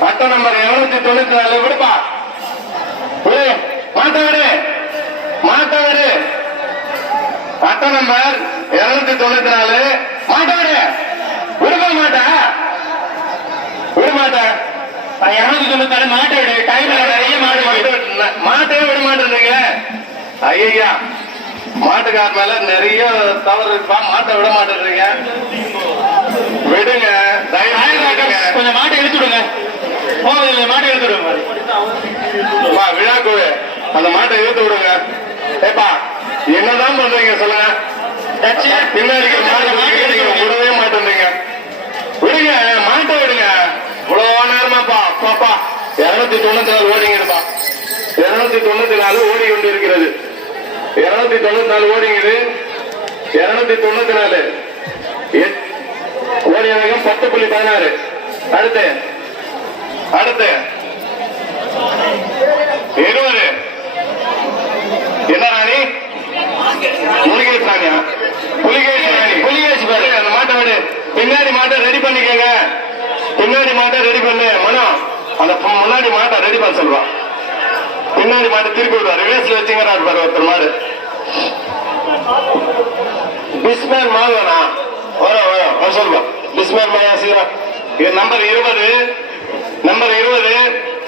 பட்ட நம்பர் 294 விடுப்பா. மாட்ட விடு மாட்ட விடு. பட்ட நம்பர் 294 மாட்ட விடு. விடுக்க மாட்ட விட மாட்ட. 294 மாட்ட விடு. டைம் நிறைய மாட்டே விட மாட்டேங்க. ஐயா மாட்டுக்கார மேல நிறைய தவறு இருப்பா. மாட்டை விட மாட்டேன்றீங்க. விடுங்க கொஞ்சம் மாட்டை எடுத்து விடுங்க. மாட்டை எடுத்து விடுங்க. விழாக்கு அந்த மாட்டை எடுத்து விடுங்க. ஏப்பா என்னதான் பண்றீங்க சொல்லுங்க. பின்னாடி நீங்க விடவே மாட்டேன்றீங்க. விடுங்க மாட்டை விடுங்க. இவ்வளவு நேரமாப்பா பாப்பா 294 ஓடிங்கப்பா. 294 ஓடி கொண்டு இருக்கிறது. 294 ஓடிங்குது. 294 ஓடிய வேகம் 10.16. அடுத்து அடுத்து 20. என்ன ராணி? முருகேஷ் ராணியா? புலிகேஷ் ராணி. புலிகேஷ் பாரு. அந்த மாட்டை விடு. பின்னாடி மாட்டை ரெடி பண்ணிக்கங்க. பின்னாடி மாட்டை ரெடி பண்ணு. மனம் அந்த முன்னாடி மாட்டை ரெடி பண்ண சொல்லுவான். பின்னாடி மாட்டு திருப்பி விடுவார். ரிவேஸ்ல வச்சுங்கிறார் பாரு ஒருத்தர் மாடு. பிஸ்மேன் மாதவனா வர சொல்லுவோம். பிஸ்மேன் மாயா சீக்கிரம். இது நம்பர் 20. நம்பர் 20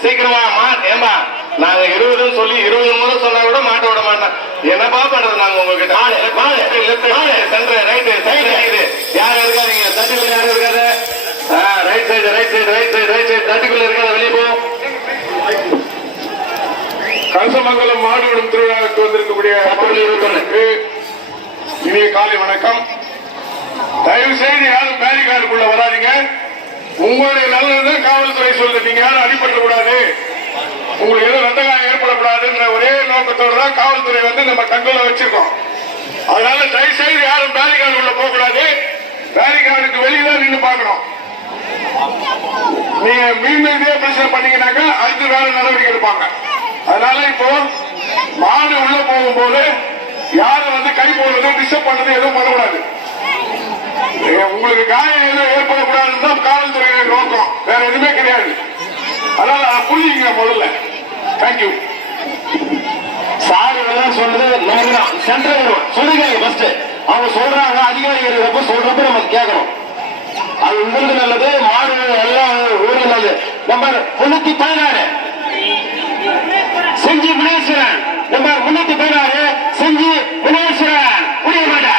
சீக்கிரமா ஏம்பா நாங்க 20 சொல்லி 20 முறை சொன்னா கூட மாட்ட விட மாட்டேன். என்னப்பா பண்றது நாங்க உங்ககிட்ட? சென்டர் ரைட்டு சைடு யாரும் இருக்காதீங்க. தட்டுக்குள்ள யாரும் இருக்காது. Right side right side right side right side தட்டுக்குள்ள இருக்காத வெளியே போ. கலசமங்கலம் மாடுவிடும் திருவிழாவுக்கு வந்திருக்கக்கூடிய இனிய காலை வணக்கம். தயவு செய்து யாரும் பேரிகார்டுக்குள்ள வராதிங்க. உங்களுடைய நல்லது காவல்துறை சொல்லுது. நீங்க யாரும் அடிபட கூடாது, உங்களுக்கு எதுவும் ரத்த காயம் ஏற்படக்கூடாதுன்ற ஒரே நோக்கத்தோடு தான் காவல்துறை வந்து நம்ம கண்ட்ரோல வச்சிருக்கோம். அதனால தயவு செய்து யாரும் பேரிகார்டுக்குள்ள போக கூடாது. பேரிகார்டுக்கு வெளியில நின்று பார்க்கணும். நீங்க மீண்டும் இதே பிரச்சனை பண்ணீங்கன்னாக்கா அடுத்து வேற நடவடிக்கை எடுப்பாங்க. அதனால இப்போ மாடு உள்ள போகும்போது யாரும் வந்து கை போடுறது டிஸ்டர்ப் பண்றது எதுவும் பண்ணக்கூடாது. உங்களுக்கு காயம் எதுவும் ஏற்படக்கூடாதுன்னு தான் காவல்துறையின நோக்கம், வேற எதுவுமே கிடையாது. அதனால அதை புரிஞ்சுங்க முதல்ல. தேங்க்யூ. சாரு சொல்றது சென்ட்ரல் சொல்லுங்க. ஃபர்ஸ்ட் அவங்க சொல்றாங்க, அதிகாரிகள் சொல்றப்ப நம்ம கேட்கணும். அது உங்களுக்கு நல்லது, மாடு எல்லாம் ஊருக்கு நல்லது. நம்பர் 316 செஞ்சி முனேஸ்வரன். நம்பர் 316 செஞ்சி முனேஸ்வரன். புரிய மாட்டா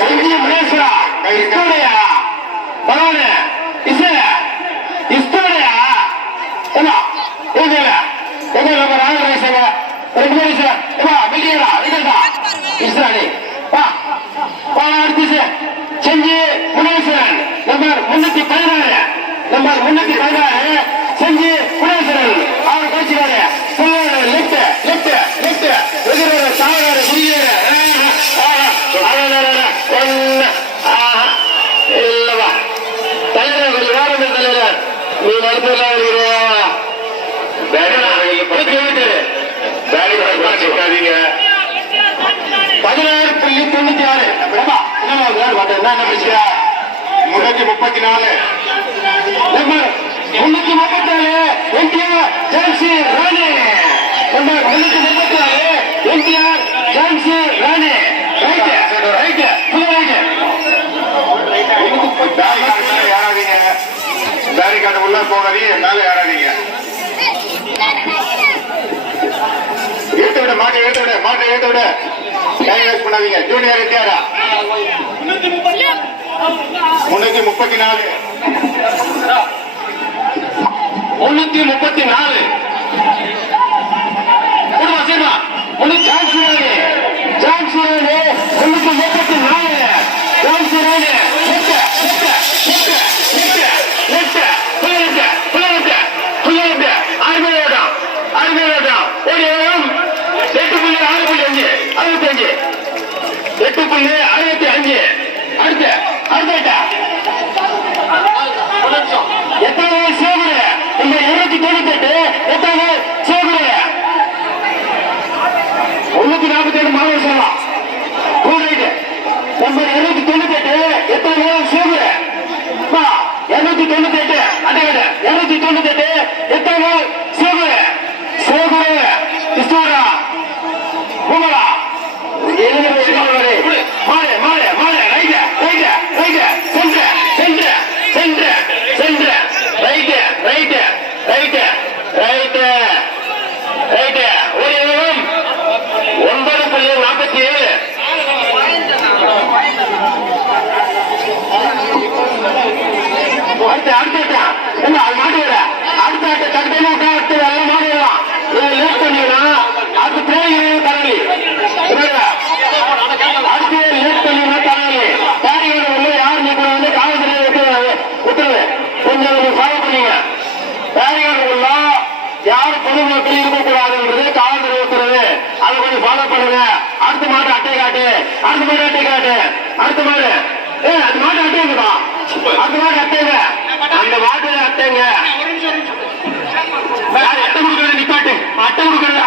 செஞ்சி முனேஸ்வரா இஸ்தோடையா பகவான இஸ்தோடையா என்ன எங்க நம்பர் 6 வயசுங்க 2 வயசு மில்லியனா இதா இஸ்ராணி அடுத்து செஞ்சி முனேஸ்வரன். நம்பர் 316 நம்பர் 316 செஞ்சி முனேஸ்வரன். அவர் கழிச்சுக்காரு லெப்ட் லெப்ட் லெப்ட் எதிர சாகர குடியேற இல்லவா தலைவர் கொஞ்சம் வாரம் தலைவர் நீ மருத்துவ பேடிக்காதீங்க. 16.96 என்ன பிரச்சனை? 334 number 334 NTR Jhansi Rani. Number 334 NTR Jhansi Rani. Right right full right. யாராதீங்க பேரிகார்டு உள்ள போகாதீங்க. மேல யாராதீங்க ஏற்ற விட மாட்டை ஏற்ற விட மாட்டை ஏற்ற விட பண்ணாதீங்க. ஜூனியர் என்டிஆரா 334 334 8.65 அடுத்த அடுத்த எத்தனை சேவரு இந்த 298 எத்தனை சேவரு 347 மாவட்ட சொல்லலாம். நம்பர் 298 எத்தனை சேவரு 298 அடையாள 298 எத்தனை சேகு சேகு இஸ்டோரா பூமலா மாடு மாடு மாடு right right right centre centre centre centre right right right right right ஒரு 9.47 அடுத்த என்ன அது மாட்டு வர அடுத்த கட்டணம் அடுத்து எல்லாம் மாடிடலாம் லேட் பண்ணினா அது போய் தரலி அடுத்து லேட் பண்ணினா தரலி பேரியோட வந்து யார் நீங்க வந்து காவல்துறை உத்தரவு கொஞ்சம் ஃபாலோ பண்ணீங்க பேரியோட உள்ள யார் பொதுமக்கள் இருக்கக்கூடாதுன்றது காவல்துறை உத்தரவு அதை கொஞ்சம் ஃபாலோ பண்ணுங்க அடுத்த மாடு அட்டை காட்டு அடுத்த மாடு அட்டை காட்டு அடுத்த மாடு அது மாடு அட்டைங்கப்பா அடுத்த மாடு அட்டைங்க அந்த மாட்டுல அட்டைங்க அட்டை கொடுக்கறது நிப்பாட்டு அட்டை கொடுக்கறது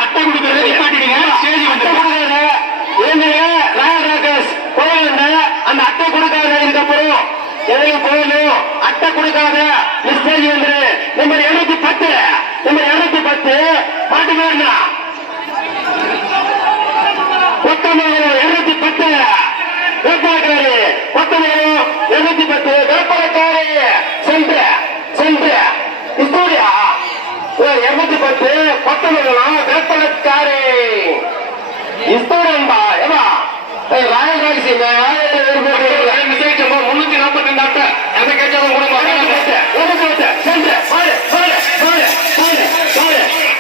நிப்பாட்டிடுங்க சரி அட்டை கொடுக்கறது ராயல் ராக்கர்ஸ் போயிருந்த அந்த அட்டை கொடுக்காத இதுக்கப்புறம் எதையும் போகணும் அட்டை கொடுக்காத ஸ்டேஜ் வந்து நம்பர் 210 நம்பர் 210 மாட்டு பேருனா கொத்தமங்கலம் 210 வேப்பாக்காரி கொத்தமங்கலம் 210 வேப்பாக்காரி சென்ற சென்ற ஸ்டூடியா 210 கொத்தமங்கலம் வேப்பலக்காரி ஸ்டூடம்பா ஏவா ராயல் ராசி 342 அட்டை எதை கேட்டாலும் கூட சென்ற மாடு மாடு மாடு மாடு மாடு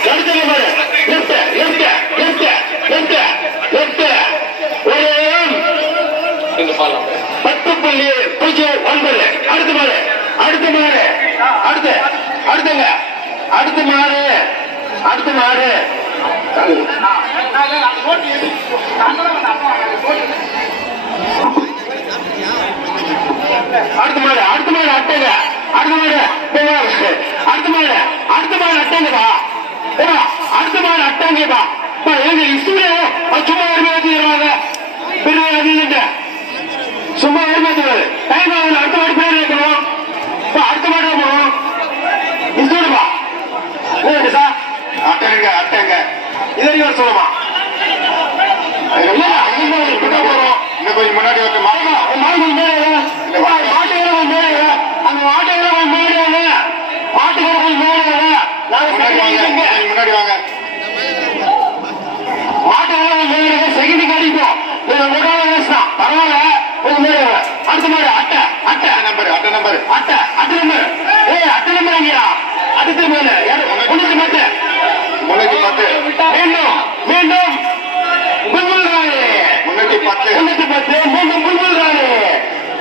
அடுத்த மாடு left left left left left ஒரு 10.09 அடுத்த மாடு அடுத்த மாடு அடுத்து அடுத்தங்க அடுத்த மாடு அடுத்த மாடு அடுத்த மாடு அடுத்த மாடு அட்டைங்க அடுத்த மாடு அடுத்த மாடு அடுத்த மாடு அட்டைங்கப்பா அடுத்த மாடு அட்டைங்கப்பா எங்க ஸ்டூடியோ சும்மா ஏமாத்திடுவாங்க பெரிய சும்மா ஏமாத்துவாரு டைம் ஆகல அடுத்த மாடு பேர் வைக்கணும் அடுத்த மாடு போகணும் ஸ்டூடியோப்பா சார் அட்டைங்க அட்டைங்க இது வரைக்கும் சொல்லுமா இன்னும் கொஞ்சம் முன்னாடி வந்து மாட்டு அந்த மாட்டு முன்னாடி வாங்க மாட்டு செகண்ட் காட்டிப்போம் பரவாயில்ல அடுத்த மாதிரி அட்டை அட்டை நம்பர் அட்டை நம்பர் அட்டை அட்டை நம்பர் அட்டை நம்பர் ஐயா அடுத்த மேல 310 மீண்டும் மீண்டும் புல்புல் ராணி 310 மீண்டும் புல்புல் ராணி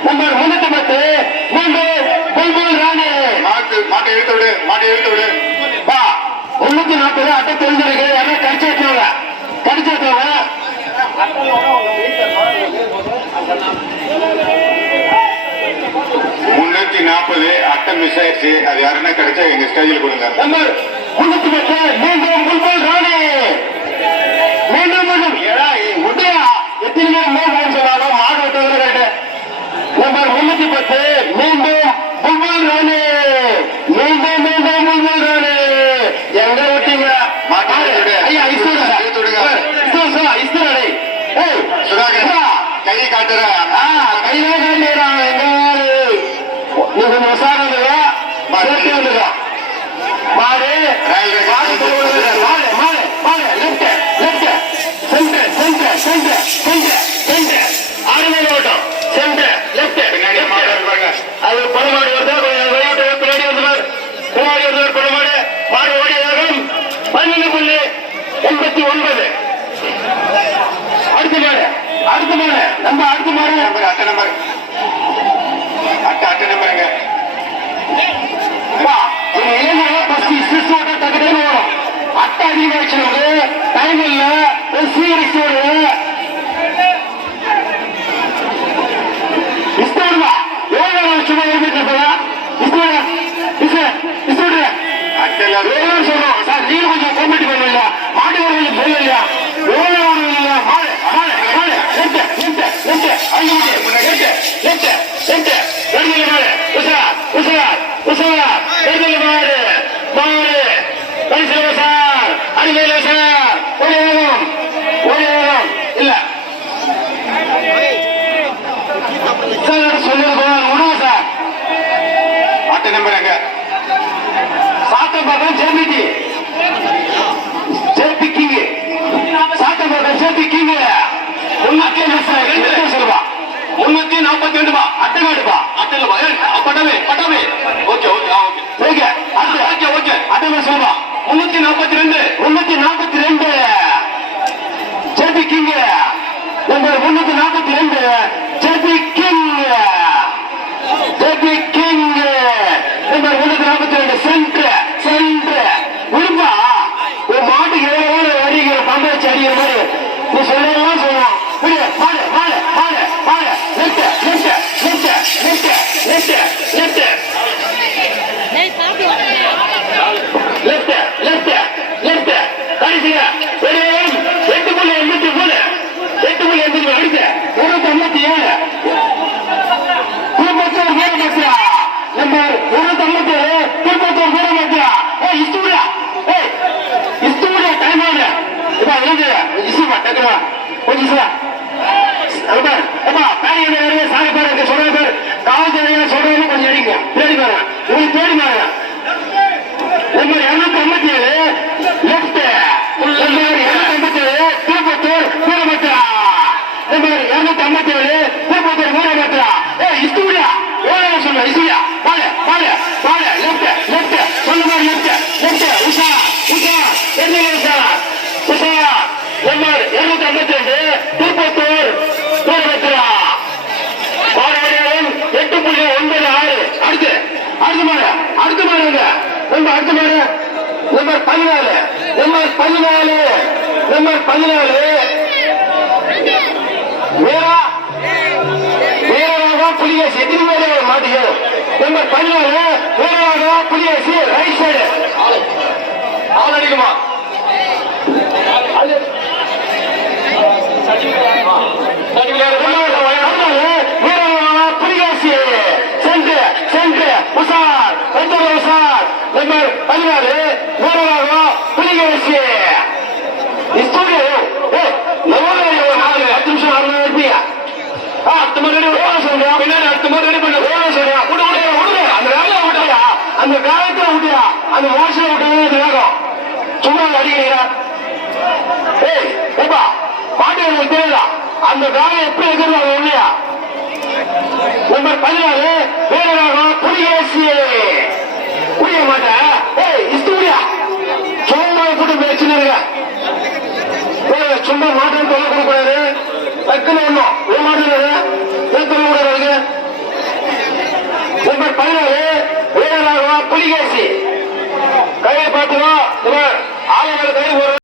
நம்பர் 310 மீண்டும் புல்புல் ராணி மாட்டை எடுத்து விடு மாட்டை எடுத்து விடு பா 340 அட்டை தெரிஞ்சிருக்கு யாரும் கடிச்சாங்க கடிச்சாங்க 340 அட்டை மிஸ் ஆயிடுச்சு அது யாருன்னா கிடைச்சா எங்க ஸ்டேஜில் கொடுங்க நம்பர் 310 மீண்டும் புல்புல் ராணி மீண்டும் மீண்டும் உதயா எத்தனை பேர் மூணு சொன்னாலும் மாடு விட்டது கேட்டு நம்பர் 310 மீண்டும் புல்புல் ராணி மீண்டும் மீண்டும் புல்புல் ராணி எங்க விட்டீங்க ஐயா கையை காட்டுற கையில காட்டுறான் எங்க நீங்க மசாலா மாடு மாடு மாடு மாடு மாடு left left centre centre centre centre centre ஆறுமே ஓட்டம் சென்டர் லெஃப்ட் பின்னாடி மாடு இருப்பாங்க அது பணமாடு வருதா பின்னாடி வந்துவார் பின்னாடி வந்துவார் பணமாடு மாடு ஓடி வேகம் 11.89 அடுத்த மாடு அடுத்த மாடு நம்ம அடுத்த மாடு நம்பர் அட்டை நம்பர் அட்டை நம்பருங்க அட்டை அதிகமாச்சு டைம் இல்ல சீரிஸ்டோடு எவ்வளவு சும்மா இருந்துட்டு சொல்றோம் சார் நீங்க கொஞ்சம் கமிட்டி பண்ணல மாட்டு கொஞ்சம் சொல்லலையா எவ்வளவு மாடு மாடு மாடு லெஃப்ட் லெஃப்ட் லெஃப்ட் மாட்டு நம்பர் எங்க சாத்தம்பாக்கம் ஜேபிடி JP king Sathambakkam JP king 342 ரூபா அட்டகாடுப்பா அட்டகா பட்டவே பட்டவே okay okay okay okay okay அட்டகா சொல்லுவா 342 JP king number 342 JP king JP king number 342 சென்ட்ரு விரும்பா ஒரு மாட்டுக்கு எவ்வளவு அடிக்கிற பம்பை வச்சு அடிக்கிற மாதிரி நீ சொல்லலாம் சொல்லலாம் மாடு மாடு மாடு மாடு left left left left left left left left left கடைசியா 8.83 அடிச்சு 157 திருப்பத்தூர் வீரபத்ரா நம்பர் 157 திருப்பத்தூர் வீரபத்ரா இஸ்டூடியா இஸ்டூடியா டைம் ஆகுது இப்ப எழுது இசுமா டக்குமா கொஞ்சம் இசுமா அல்பார் அப்பா பேரி நிறைய சாலை பேர் சொல்ற பேர் காவல்துறை சொல்றது கொஞ்சம் அடிங்க தேடி பாருங்க உங்களுக்கு தேடி பாருங்க number 257 left number 257 Tirupattur Veerabhadra number 257 Tirupattur Veerabhadra இஸ்டூடியா எவ்வளவு சொல்லுங்க இஸ்டூடியா பாடு பாடு பாடு லெஃப்ட் லெஃப்ட் சொல்லுங்க லெஃப்ட் லெஃப்ட் உஷா உஷா என்ன உஷா உஷா நம்பர் 252 திருப்பத்தூர் வீரபத்ரா பாடவரையும் 8.96 அடுத்து அடுத்த மாடு அடுத்த மாடுங்க நம்பர் அடுத்த மாடு நம்பர் 14 நம்பர் 14 நம்பர் 14 வீரா வீரராக புலிகேசி எத்தனை பேர் மாட்டீங்க நம்பர் 14 வீரராக புலிகேசி ரைட் சைடு ஆள் அடிக்குமா புலிகேசி சென்று சென்று உசார் உசார் நம்பர் 14 வீரராக புலிகேசி ஸ்டூடியோ ஒரு 10 நிமிஷம் 6 இருப்பீங்க அடுத்த மாதிரி சொல்றியா பின்னாடி அடுத்த மாதிரி ரெடி பண்ண சொல்றியா விடுங்க அந்த வேலையை விட்டுறியா அந்த காலத்துல விட்டியா அந்த மோசம் விட்டு வேகம் சும்மா அடிக்கிறீரா ஏய் ஏப்பா பாட்டு உங்களுக்கு தெரியல அந்த காலம் எப்படி எதிர்வாங்க இல்லையா நம்பர் 14 வீரராக புலிகேசி புரிய மாட்டேன் ஏய் ஸ்டூடியா சும்மா கூட்டு பேச்சுன்னு இருக்க சும்மா மாட்டேன்னு சொல்ல கொடுக்கூடாது டக்குன்னு ஒண்ணும் ஒரு மாட்டேன் சொல்ல நம்பர் 14 வீரராக புலிகேசி கையை பார்த்துக்கோ ஆளுநர் கை ஒரு